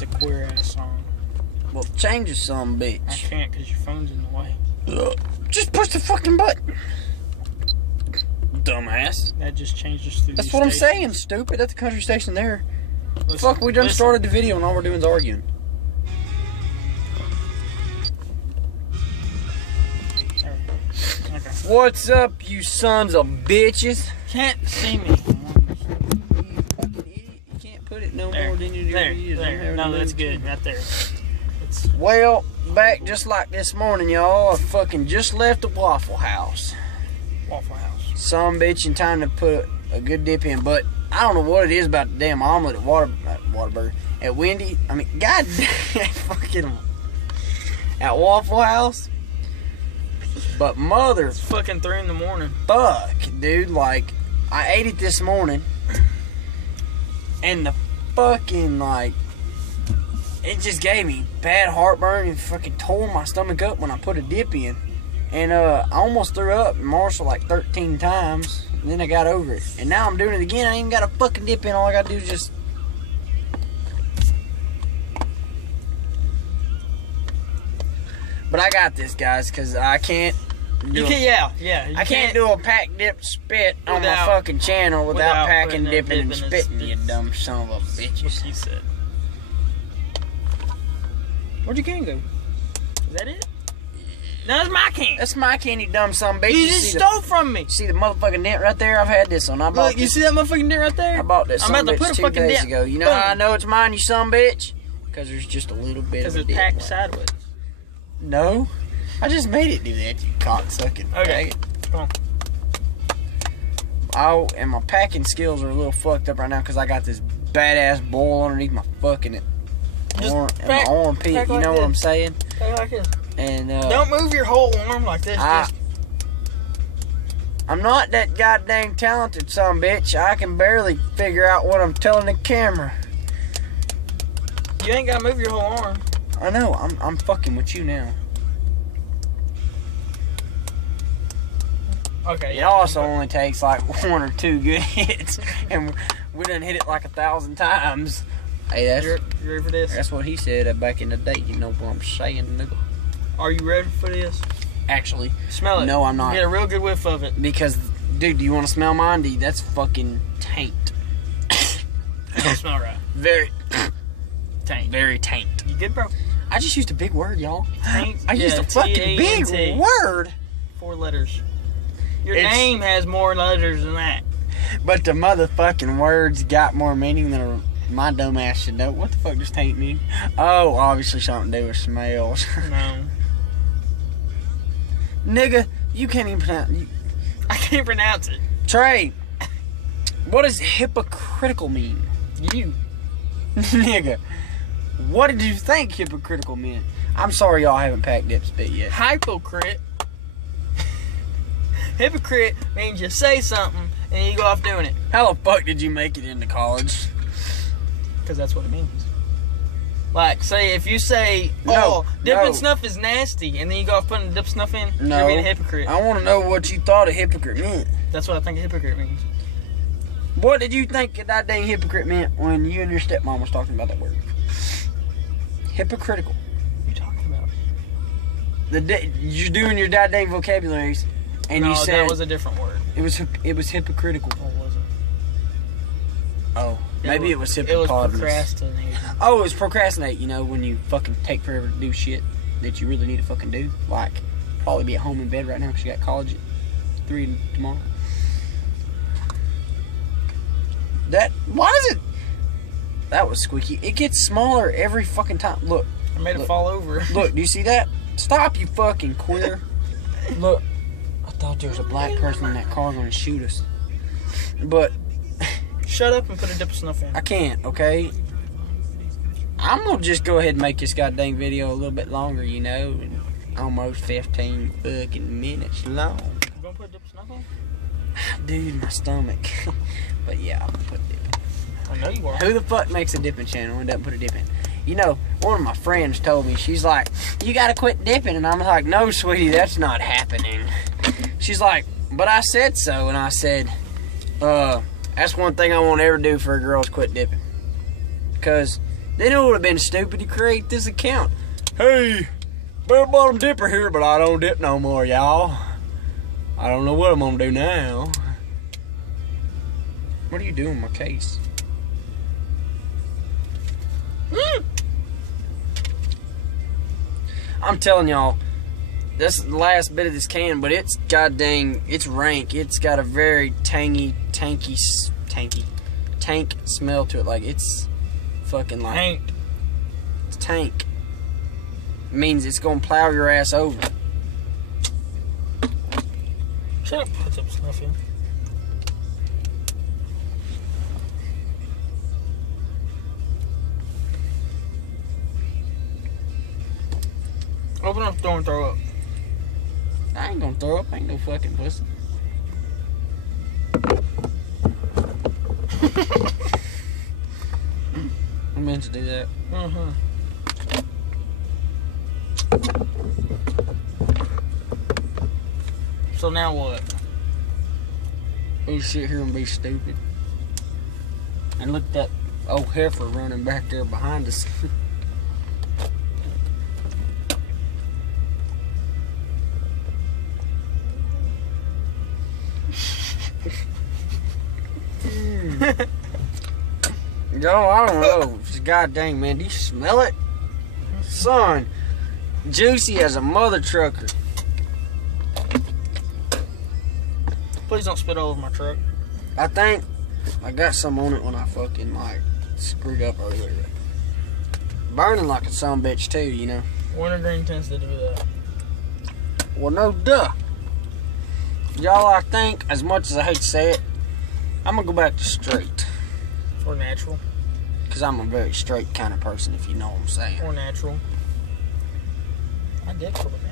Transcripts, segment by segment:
It's a queer ass song. Well, change it some, bitch. I can't because your phone's in the way. Just push the fucking button. Dumbass. That just changed us through. That's what I'm saying, stupid. That's the country station there. Listen, Fuck, we done started the video and all we're doing is arguing. Okay. What's up, you sons of bitches? Can't see me. You fucking idiot. You can't put it no There. more than you do. There. No, that's good. Right there. It's Well, back just like this morning, y'all. I fucking just left the Waffle House. Waffle House. Some bitch in time to put a good dip in, but I don't know what it is about the damn omelet at Whataburger. At Wendy, I mean, goddamn, fucking at Waffle House. But mother It's fucking 3 in the morning. fuck, dude, like, I ate it this morning, and the fucking, like, it just gave me bad heartburn and fucking tore my stomach up when I put a dip in. And I almost threw up Marshall like 13 times, and then I got over it. And now I'm doing it again. I ain't even got a fucking dip in. All I gotta do is just... But I got this, guys, because I can't do I can't do a pack dip spit on my fucking channel without packing, dipping, and spitting, you dumb son of a bitch. What he said. Where'd your can go? Is that it? No, that's my can. That's my can, you dumb son of a bitch. You just stole from me. See the motherfucking dent right there? I've had this one. I bought Look, you this. see that motherfucking dent right there? I bought this I'm about to son put of a a bitch 2 fucking days dent. ago. You know how I know it's mine, you son of a bitch? Because there's just a little bit of Because a it's dip packed left. sideways. No. I just made it do that, you cocksucking. Okay. Come on. And my packing skills are a little fucked up right now because I got this badass boil underneath my fucking my armpit. pack You like know what this. I'm saying? Pack like this. And Don't move your whole arm like this. I'm not that goddamn talented son of a bitch. I can barely figure out what I'm telling the camera. You ain't got to move your whole arm. I know. I'm fucking with you now. Okay. It also only takes like 1 or 2 good hits, and we done hit it like 1,000 times. Hey, You ready for this? that's what he said back in the day. You know what I'm saying, nigga? Are you ready for this? Actually, Smell it. no, I'm not. Get a real good whiff of it. Because, dude, do you want to smell mine? Dude, that's fucking taint. It don't smell right. Very Taint. very taint. You good, bro? I just used a big word, y'all. Taint? I used Yeah, a fucking big T-A-N-T. word. 4 letters. Your It's- name has more letters than that. But the motherfucking words got more meaning than my dumb ass should know. What the fuck does taint mean? Oh, obviously something to do with smells. No. Nigga, you can't even pronounce... I can't pronounce it. Trey, what does hypocritical mean? You. Nigga, what did you think hypocritical meant? I'm sorry y'all haven't packed dip spit yet. Hypocrite. Hypocrite means you say something and you go off doing it. How the fuck did you make it into college? Because that's what it means. Like, say, if you say, No, dipping no. snuff is nasty, and then you go off putting dip snuff in, No. you're being a hypocrite. I want to know what you thought a hypocrite meant. That's what I think a hypocrite means. What did you think that dang hypocrite meant when you and your stepmom was talking about that word? Hypocritical. What are you talking about? You're doing your goddamn vocabularies, and no, you said that was a different word. it was hypocritical. No, it wasn't. Oh, maybe it was It was hippopotamus. procrastinating. Oh, it was procrastinate. You know, when you fucking take forever to do shit that you really need to fucking do, like probably be at home in bed right now because you got college at 3 tomorrow. Why does it? That was squeaky. It gets smaller every fucking time. Look, I made it Look. fall over. look. Do you see that? Stop, you fucking queer. Look, I thought there was a black person in that car going to shoot us, but Shut up and put a dip of snuff in. I can't. Okay. I'm gonna just go ahead and make this goddamn video a little bit longer, you know, and almost 15 fucking minutes long. You gonna put a dip of snuff on? Dude, my stomach. But yeah, I'm gonna put a dip in. I know you are. Who the fuck makes a dipping channel and doesn't put a dip in? You know, one of my friends told me, she's like, you gotta quit dipping. And I'm like, no, sweetie, that's not happening. She's like, but I said so. And I said, that's one thing I won't ever do for a girl is quit dipping. Because Then it would have been stupid to create this account. Hey, Bell Bottom Dipper here, but I don't dip no more, y'all. I don't know what I'm gonna do now. What are you doing with my case? I'm telling y'all, this is the last bit of this can, but it's goddamn, it's rank. It's got a very tank smell to it. Like, it's fucking like... Tank. It's tank. It means it's gonna plow your ass over. Shut up, put some stuff in. Open up the door and throw up. I ain't gonna throw up. I ain't no fucking pussy. I meant to do that. Mm-hmm. So now what? We sit here and be stupid. And look at that old heifer running back there behind us. Yo, I don't know. God dang, man. Do you smell it? Son, juicy as a mother trucker. Please don't spit all over my truck. I think I got some on it when I fucking, like, screwed up earlier. Burning like a son bitch, too, you know. Wintergreen tends to do that. Well, no duh. Y'all, I think, as much as I hate to say it, I'm gonna go back to straight. Or natural. Because I'm a very straight kind of person, if you know what I'm saying. Or natural. I did put it in.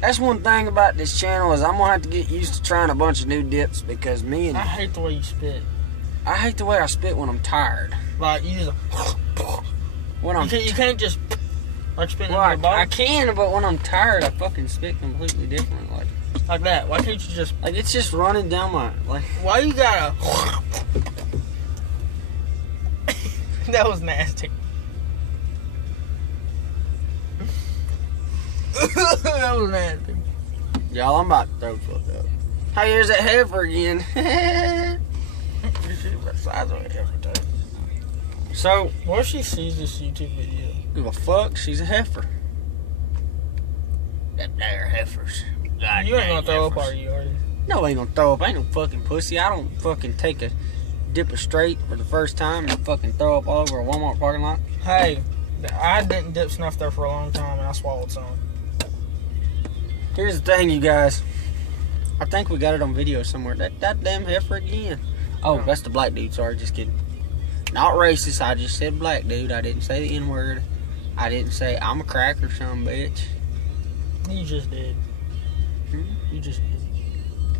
That's one thing about this channel is I'm gonna have to get used to trying a bunch of new dips because me and I hate the way you spit. I hate the way I spit when I'm tired. Like, you just... When I'm You can't just... Like spitting well, in the box. I can, but when I'm tired, I fucking spit completely different. Like that. Why can't you just... Like, it's just running down my... Like, why you gotta... That was nasty. That was nasty. y'all, I'm about to throw fuck up. Hey, here's that heifer again. You see the size of it every time. So, What if she sees this YouTube video? give a fuck, she's a heifer. That there heifers. God You ain't gonna dang throw up, heifers. are you? No, I ain't gonna throw up. I ain't no fucking pussy. I don't fucking take a dipper straight for the first time and fucking throw up all over a Walmart parking lot. Hey, I didn't dip snuff there for a long time and I swallowed some. Here's the thing, you guys. I think we got it on video somewhere. That damn heifer again. Oh, No. that's the black dude. Sorry, just kidding. Not racist. I just said black dude. I didn't say the N-word. I didn't say I'm a cracker, some bitch. You just did. You just did.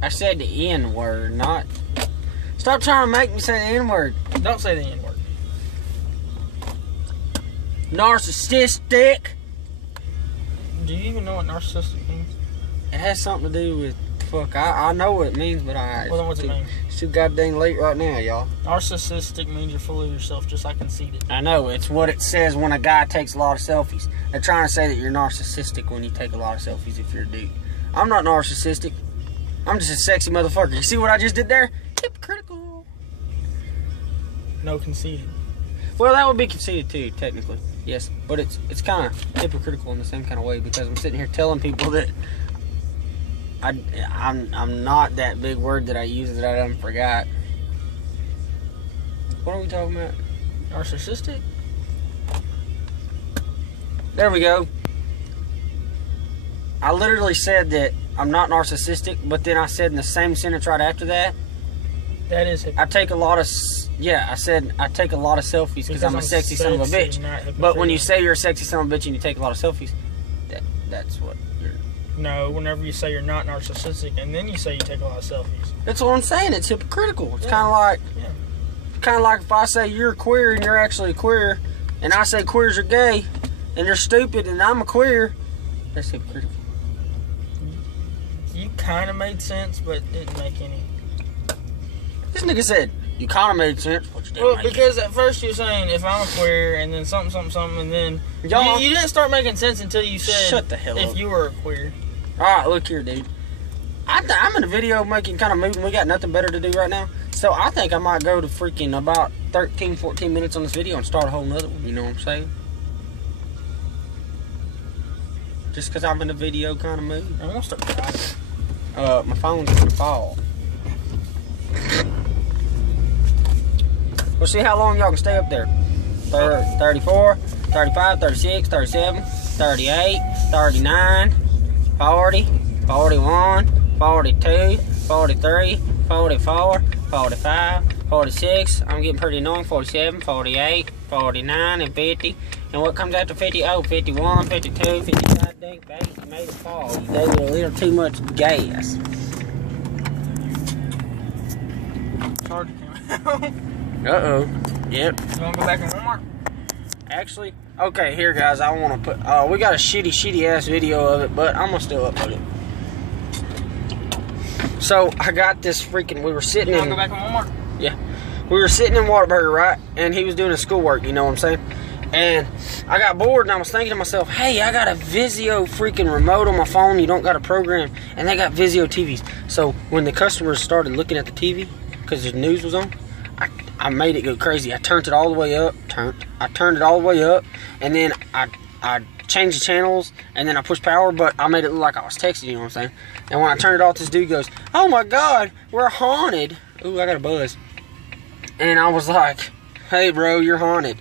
I said the N-word, not... Stop trying to make me say the N-word. Don't say the N-word. Narcissistic. Do you even know what narcissistic means? It has something to do with... Fuck, I know what it means, but Well, then what's it mean? It's too goddamn late right now, y'all. Narcissistic means you're full of yourself, just like conceited. I know, it's what it says when a guy takes a lot of selfies. They're trying to say that you're narcissistic when you take a lot of selfies if you're a dude. I'm not narcissistic. I'm just a sexy motherfucker. You see what I just did there? Hypocritical. No conceited. Well, that would be conceited too, technically. Yes, but it's kind of hypocritical in the same kind of way because I'm sitting here telling people that I'm not that big word that I use that I done forgot. What are we talking about? Narcissistic? There we go. I literally said that I'm not narcissistic, but then I said in the same sentence right after that, That is I take a lot of, I said I take a lot of selfies because I'm a sexy son of a sexy, bitch. not But when you hypocritical. say you're a sexy son of a bitch and you take a lot of selfies, that's what you're... No, whenever you say you're not narcissistic and then you say you take a lot of selfies. That's what I'm saying. It's hypocritical. It's Yeah. kind of like if I say you're queer and you're actually queer, and I say queers are gay, and they're stupid and I'm a queer, that's hypocritical. You kind of made sense, but didn't make any. This nigga said, You kind of made sense, but you didn't. Well, because at first you're saying if I'm a queer, and then something, and then you didn't start making sense until you said shut the hell up. If you were a queer. All right, look here, dude. I'm in a video making kind of moving. We got nothing better to do right now, so I think I might go to freaking about 13, 14 minutes on this video and start a whole nother one. You know what I'm saying? Just because I'm in a video kind of mood. I'm gonna start driving. My phone's gonna fall. We'll see how long y'all can stay up there. 34, 35, 36, 37, 38, 39, 40, 41, 42, 43, 44, 45, 46. I'm getting pretty annoying. 47, 48, 49, and 50. And what comes after 50? Oh, 51, 52, 55. Dang, baby, you made it fall. You gave it a little too much gas. It's hard to come out. Uh-oh. Yep. You want to go back in Walmart? Actually, okay, here, guys, I want to put... we got a shitty-ass video of it, but I'm going to still upload it. So, I got this freaking... We were sitting in... You want to go back in Walmart? Yeah. We were sitting in Whataburger, right? And he was doing his schoolwork, you know what I'm saying? And I got bored, and I was thinking to myself, hey, I got a Vizio freaking remote on my phone. You don't got a program. And they got Vizio TVs. So, when the customers started looking at the TV, because the news was on, I made it go crazy. I turned it all the way up. I turned it all the way up, and then I changed the channels, and then I pushed power, but I made it look like I was texting, you know what I'm saying? And when I turned it off, this dude goes, oh my God, we're haunted. Ooh, I got a buzz. And I was like, hey bro, you're haunted.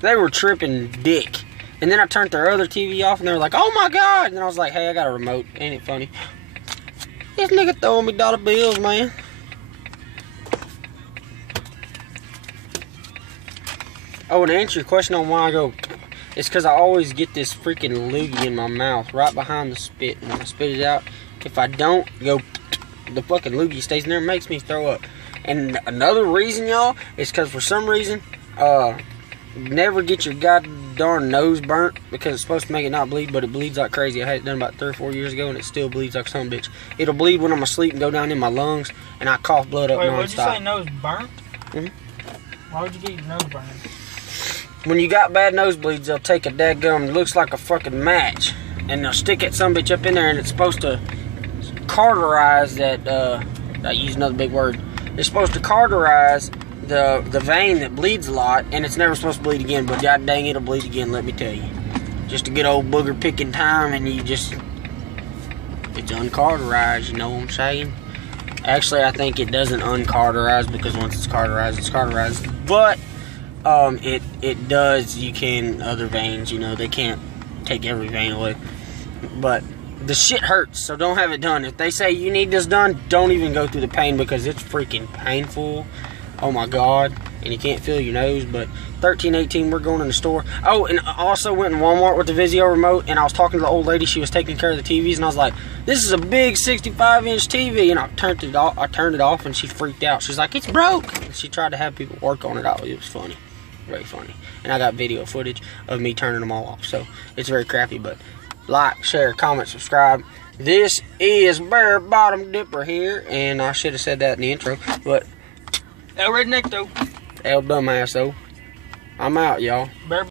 They were tripping dick. And then I turned their other TV off, and they were like, oh my God. And I was like, hey, I got a remote. Ain't it funny? This nigga throwing me dollar bills, man. Oh, and to answer your question on why I go, it's because I always get this freaking loogie in my mouth right behind the spit. When I spit it out, if I don't go, the fucking loogie stays in there and makes me throw up. And another reason, y'all, is because for some reason, never get your goddamn nose burnt, because it's supposed to make it not bleed, but it bleeds like crazy. I had it done about 3 or 4 years ago, and it still bleeds like some bitch. It'll bleed when I'm asleep and go down in my lungs, and I cough blood up nonstop. Wait, what'd you say, nose burnt? Mm-hmm. Why would you get your nose burned? When you got bad nosebleeds, they'll take a dadgum, looks like a fucking match, and they'll stick that sumbitch up in there, and it's supposed to cauterize that, I used another big word. It's supposed to cauterize the vein that bleeds a lot, and it's never supposed to bleed again, but god dang, it'll bleed again, let me tell you. Just a good old booger picking time, and you just, it's uncauterized, you know what I'm saying? Actually, I think it doesn't uncauterize, because once it's cauterized, it's cauterized, but it does, you can, other veins, you know, they can't take every vein away, but the shit hurts, so don't have it done. If they say you need this done, don't even go through the pain, because it's freaking painful. Oh my God. And you can't feel your nose. But 1318, we're going in the store. Oh, and I also went in Walmart with the Vizio remote, and I was talking to the old lady. She was taking care of the TVs, and I was like, this is a big 65-inch TV. And I turned it off, and she freaked out. She's like, it's broke. And she tried to have people work on it. It was funny. Very funny. And I got video footage of me turning them all off. So it's very crappy, but like, share, comment, subscribe. This is Bear Bottom Dipper here, and I should have said that in the intro, but El Redneck though. El Dumbass though. I'm out, y'all. Bear